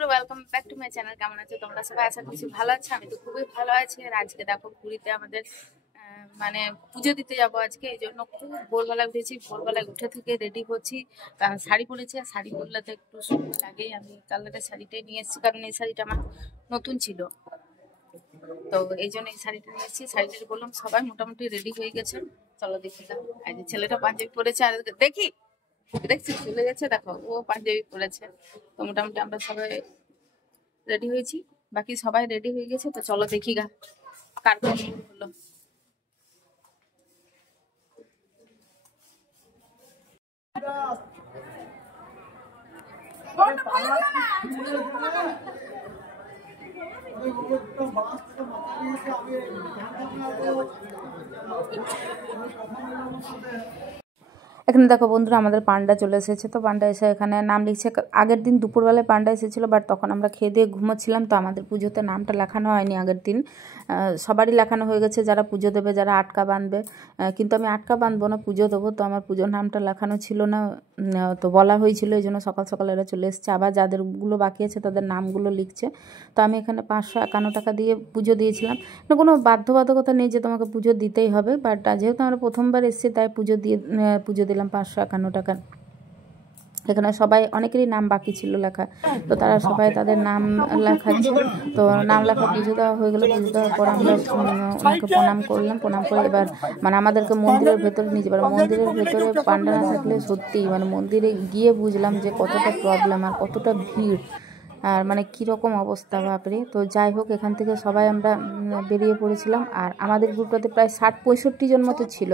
বন্ধুরা, welcome back to my channel. কেমন আছো তোমরা সবাই? আশা করছি ভালো আছো। আমি তো খুবই ভালো আছি। আর আজকে দেখো পুরীতে আমাদের মানে পুজো দিতে যাবো আজকে, এই জন্য খুব ভোরবেলা উঠেছি। ভোরবেলায় উঠে থেকে রেডি হচ্ছি, কারণ শাড়ি পরেছি। আর শাড়ি পরলে তো একটু সময় লাগেই। আমি কালারের শাড়িটাই নিয়ে এসেছি, কারণ এই শাড়িটা আমার নতুন ছিল, তো এই জন্য এই শাড়িটা নিয়ে এসেছি। শাড়িটা বললাম সবাই মোটামুটি রেডি হয়ে গেছে। চলো দেখি না, এই যে ছেলেটা পাঞ্জাবি পরেছে, আর দেখছি চলে গেছে, দেখো ও পাঞ্জাবি পরেছে। তো মোটামুটি আমরা সবাই রেডি হয়েছি, বাকি সবাই রেডি হয়ে গেছে। তো চলো দেখি গা কার কোন হলো। এখানে দেখো বন্ধুরা, আমাদের পান্ডা চলে এসেছে। তো পান্ডা এসে এখানে নাম লিখছে। আগের দিন দুপুরবেলায় পান্ডা এসেছিলো, বাট তখন আমরা খেয়ে দিয়ে ঘুমোচ্ছিলাম, তো আমাদের পুজোতে নামটা লেখানো হয়নি আগের দিন। সবারই লেখানো হয়ে গেছে, যারা পুজো দেবে, যারা আটকা বাঁধবে। কিন্তু আমি আটকা বাঁধবো না, পুজো দেবো। তো আমার পুজোর নামটা লেখানো ছিল না, তো বলা হয়েছিল, এই জন্য সকাল সকাল এরা চলে এসেছে। আবার যাদেরগুলো বাকি আছে তাদের নামগুলো লিখছে। তো আমি এখানে 551 টাকা দিয়ে পুজো দিয়েছিলাম। না, কোনো বাধ্যবাধকতা নেই যে তোমাকে পুজো দিতেই হবে, বাট যেহেতু আমরা প্রথমবার এসেছি তাই পুজো দিলাম 551 টাকা। এখানে সবাই অনেকেরই নাম বাকি ছিল লেখা, তো তারা সবাই তাদের নাম লেখাচ্ছে। তো নাম লেখা পুজো দেওয়া হয়ে গেলো। পুজো দেওয়ার পর আমরা ওনাকে প্রণাম করলাম। প্রণাম করে এবার আমাদেরকে মন্দিরের ভেতরে নিয়ে যাবার। মন্দিরের ভেতরে পান্ডা না থাকলে সত্যি মন্দিরে গিয়ে বুঝলাম যে কতটা প্রবলেম আর কতটা ভিড়, আর কীরকম অবস্থা, বাপরে। তো যাই হোক, এখান থেকে সবাই আমরা বেরিয়ে পড়েছিলাম। আর আমাদের গ্রুপটাতে প্রায় 60-65 জন মতো ছিল।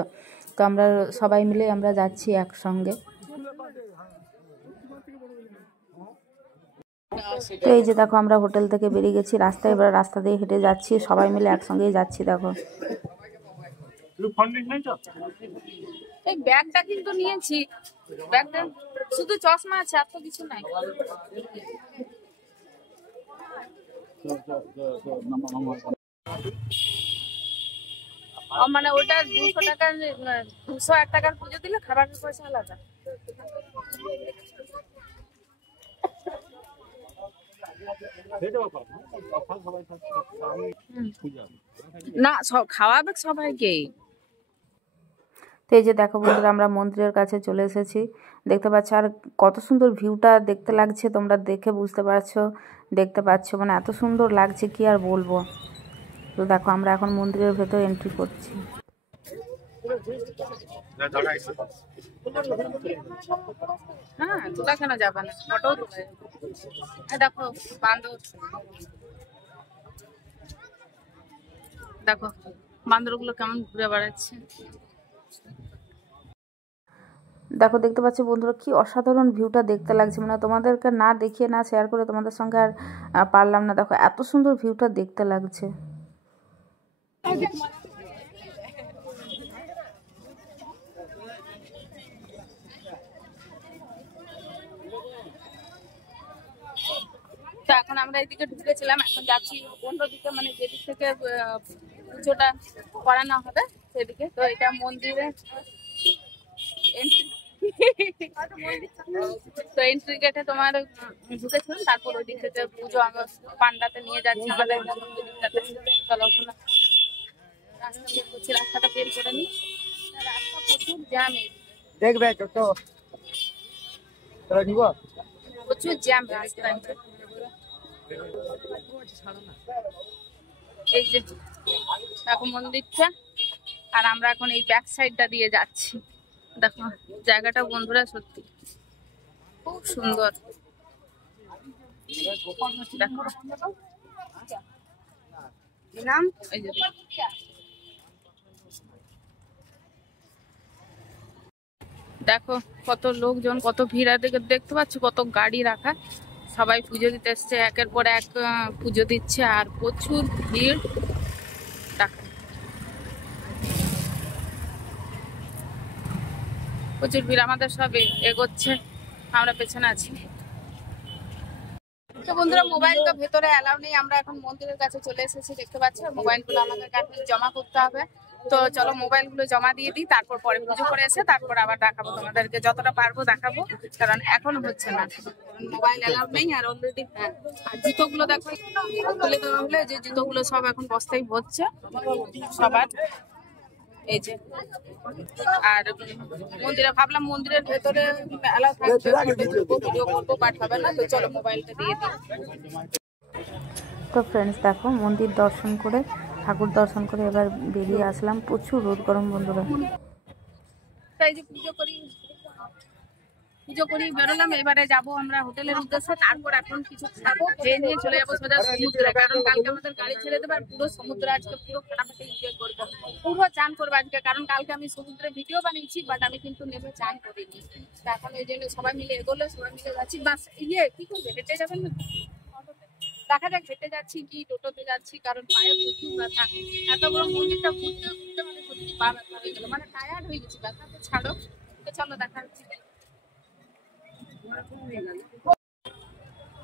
তো আমরা সবাই মিলে আমরা যাচ্ছি একসঙ্গে। তো এই যে দেখো, আমরা হোটেল থেকে বেরিয়ে গেছি রাস্তায়, এবার রাস্তা দিয়ে হেঁটে যাচ্ছি, সবাই মিলে একসঙ্গেই যাচ্ছি। দেখো এই ব্যাগটা কিন্তু নিয়েছি, ব্যাগটা শুধু চশমা আছে, আর তো কিছু নাই। ওটা 200 টাকার, 201 টাকার পুজো দিলে খাবারের পয়সা আলাদা। না, খাওয়াবে সবাইকেই। তো এই যে দেখো বন্ধুরা, আমরা মন্দিরের কাছে চলে এসেছি, দেখতে পাচ্ছ। আর কত সুন্দর ভিউটা দেখতে লাগছে, তোমরা দেখে বুঝতে পারছো, দেখতে পাচ্ছ, এত সুন্দর লাগছে কি আর বলবো। তো দেখো, আমরা এখন মন্দিরের ভেতর এন্ট্রি করছি। হ্যাঁ, তোলা কেন যাবে না, ফটো তোলা। দেখো বান্দর, দেখো বান্দরগুলো কেমন ঘুরে বেড়াচ্ছে। দেখো, দেখতে পাচ্ছি বন্ধুরা, কি অসাধারণ ভিউটা দেখতে লাগছে। তোমাদেরকে না দেখিয়ে না শেয়ার করে তোমাদের সঙ্গে আর পারলাম না। দেখো এত সুন্দর ভিউটা দেখতে লাগছে। তো এখন আমরা এদিকে ঢুকেছিলাম, এখন যাচ্ছি অন্যদিকে, যেদিক থেকে পুজোটা করানো হবে সেদিকে। তো এটা মন্দিরে তো এন্ট্রি গেটে তোমার ঢুকেছিলাম, তারপর ওই দিক থেকে পুজো পান্ডাতে নিয়ে যাচ্ছে আমাদের দিকটাতে। চলো রাস্তা বের করছি, রাস্তাটা বের করে নি। রাস্তা প্রচুর জ্যাম, দেখবে প্রচুর জ্যাম রাস্তায়। এই যে দেখো মন্দিরটা, আর আমরা এখন এই ব্যাক সাইডটা দিয়ে যাচ্ছি। দেখো জায়গাটা বন্ধুরা সত্যি খুব সুন্দর। দেখো কত লোকজন, কত ভিড়, দেখতে পাচ্ছ কত গাড়ি রাখা। সবাই পুজো দিতে এসছে, একের পর এক পুজো দিচ্ছে, আর প্রচুর ভিড়। দেখো প্রচুর ভিড়, আমাদের সব এগোচ্ছে, আমরা পেছনে আছি। তো বন্ধুরা, মোবাইল তো ভেতরে অ্যালাউ নেই। আমরা এখন মন্দিরের কাছে চলে এসেছি, দেখতে পাচ্ছ। মোবাইলগুলো আমাদের কাছে জমা করতে হবে। তো চলো মোবাইলগুলো জমা দিয়ে দিই, তারপর পরে পুজো করে এসে তারপর আবার দেখাবো তোমাদেরকে, যতটা পারবো দেখাবো, কারণ এখন হচ্ছে না, মোবাইল অ্যালাউড নেই। আর অলরেডি আর জুতোগুলো দেখো তুলে দেওয়া হলে, যে জুতোগুলো সব এখন বস্তায় ভরছে সবার, এই যে। আর মন্দিরে ভাবলাম মন্দিরের ভেতরে অ্যালাউ থাকবে, ভিডিও করবো, বাট হবে না। তো চলো মোবাইলটা দিয়ে দিই। তো ফ্রেন্ডস দেখো, মন্দির দর্শন করে, ঠাকুর দর্শন করে এবার বেরিয়ে আসলাম। প্রচুর রোদ গরম বন্ধুরা। তাই যে পুজো করি বেরোলাম। এবারে যাবো আমরা হোটেলের উদ্দেশ্যে, তারপর এখন কিছু খাবো, খেয়ে নিয়ে চলে যাবো সোজা সমুদ্রে, কারণ কালকে আমাদের গাড়ি ছেড়ে দেবে। আর পুরো সমুদ্রে আজকে পুরো খাটাপাটি এনজয় করবো, পুরো চান করবো আজকে, কারণ কালকে আমি সমুদ্রে ভিডিও বানিয়েছি, বাট আমি কিন্তু নেমে চান করিনি। তো এখন ওই জন্য সবাই মিলে এগোলে, সবাই মিলে যাচ্ছি। বাস কি করবে, হেঁটে যাবেন না? দেখা যাক হেঁটে যাচ্ছি কি টোটোতে যাচ্ছি, কারণ পায়ে প্রচুর ব্যথা। এত বড় মন্দিরটা ঘুরতে ঘুরতে মানে সত্যি পা ব্যথা হয়ে গেল, মানে টায়ার্ড হয়ে গেছি। ব্যথা তো ছাড়ো, তো চলো দেখা হচ্ছে।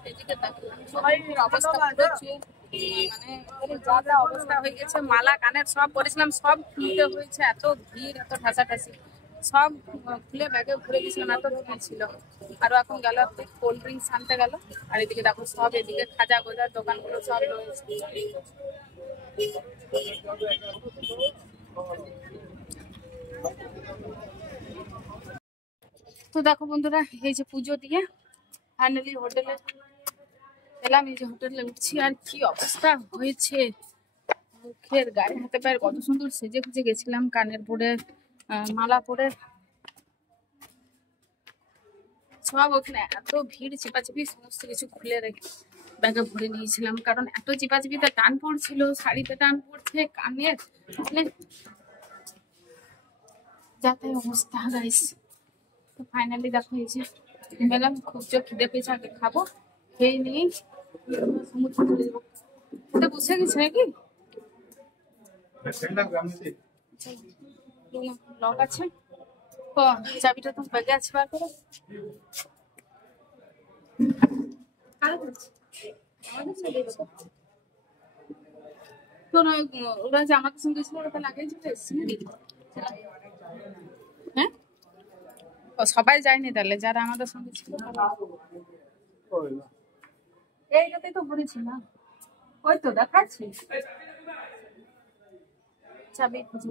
এদিকে দেখো সবাইয়ের অবস্থা প্রচুর, মানে যা যা অবস্থা হয়ে গেছে। মালা কানের সব পরেছিলাম, সব খুলতে হয়েছে, এত ভিড়, এত ঠাসাঠাসি, সব খুলে ব্যাগে ভরে গেছিলাম, এত ভিড় ছিল। আরো এখন গেল কোল্ড ড্রিঙ্কস আনতে গেল। আর এদিকে দেখো সব, এদিকে খাজা গোজার দোকানগুলো সব রয়েছে। তো দেখো বন্ধুরা, এই যে পুজো দিয়ে ফাইনালি হোটেলে এলাম। এই যে হোটেলে উঠছি, আর কি অবস্থা হয়েছে মুখের, গায়ে হাতে পায়ের, কত সুন্দর সেজে খুঁজে গেছিলাম, কানের পরে মালা পরে সব। ওখানে এত ভিড়, চিপাচিপি, সমস্ত কিছু খুলে রেখে ব্যাগে ভরে নিয়েছিলাম, কারণ এত চিপাচিপিতে টান পড়ছিল, শাড়িতে টান পড়ছে, কানের, মানে যাতে অবস্থা গাইস। তো ফাইনালি দেখো এই যে মেলাম, খুব যে খিদে পেয়েছে, আগে খাবো, খেয়ে নিয়ে সমুদ্র চলে যাবো। এটা বসে গেছে নাকি? লক আছে, ও চাবিটা তো ব্যাগে আছে, বার করো। ওরা যে আমাদের সঙ্গে ছিল, ওটা লাগিয়ে চলে এসছে নাকি? হ্যাঁ, ও সবাই যায়নি তাহলে, যারা আমাদের সঙ্গে ছিল এইটাতেই তো ভরেছি না, ওই তো দেখাচ্ছি চাবি খুঁজে।